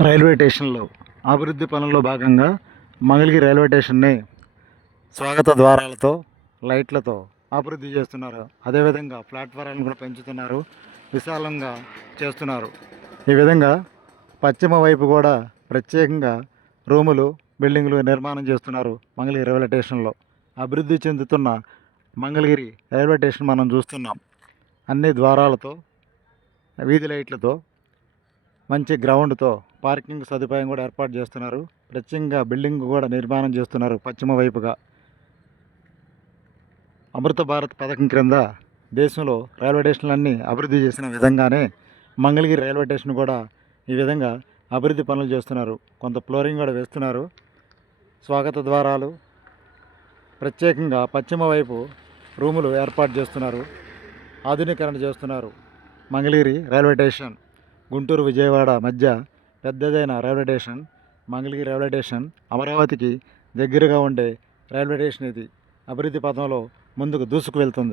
Railway స్టేషన్లో అభివృద్ధి పనుల్లో భాగంగా మంగళగిరి రైల్వే స్టేషన్ని స్వాగత ద్వారాలతో లైట్లతో అభివృద్ధి చేస్తున్నారు. అదేవిధంగా ప్లాట్ఫారాలను కూడా పెంచుతున్నారు, విశాలంగా చేస్తున్నారు. ఈ విధంగా పశ్చిమ వైపు కూడా ప్రత్యేకంగా రూములు, బిల్డింగులు నిర్మాణం చేస్తున్నారు. మంగళగిరి రైల్వే స్టేషన్లో అభివృద్ధి చెందుతున్న మంగళగిరి రైల్వే స్టేషన్ మనం చూస్తున్నాం. అన్ని ద్వారాలతో, వీధి లైట్లతో, మంచి గ్రౌండ్తో పార్కింగ్ సదుపాయం కూడా ఏర్పాటు చేస్తున్నారు. ప్రత్యేకంగా బిల్డింగ్ కూడా నిర్మాణం చేస్తున్నారు పశ్చిమ వైపుగా. అమృత భారత్ పథకం క్రింద దేశంలో రైల్వే స్టేషన్లన్నీ అభివృద్ధి చేసిన విధంగానే మంగళగిరి రైల్వే స్టేషన్ కూడా ఈ విధంగా అభివృద్ధి పనులు చేస్తున్నారు. కొంత ఫ్లోరింగ్ కూడా వేస్తున్నారు. స్వాగత ద్వారాలు, ప్రత్యేకంగా పశ్చిమ వైపు రూములు ఏర్పాటు చేస్తున్నారు, ఆధునీకరణ చేస్తున్నారు. మంగళగిరి రైల్వే స్టేషన్ గుంటూరు విజయవాడ మధ్య పెద్దదైన railway station. Mangalagiri railway station అమరావతికి దగ్గరగా ఉండే రైల్వే స్టేషన్. ఇది అభివృద్ధి పథంలో ముందుకు దూసుకు వెళ్తుంది.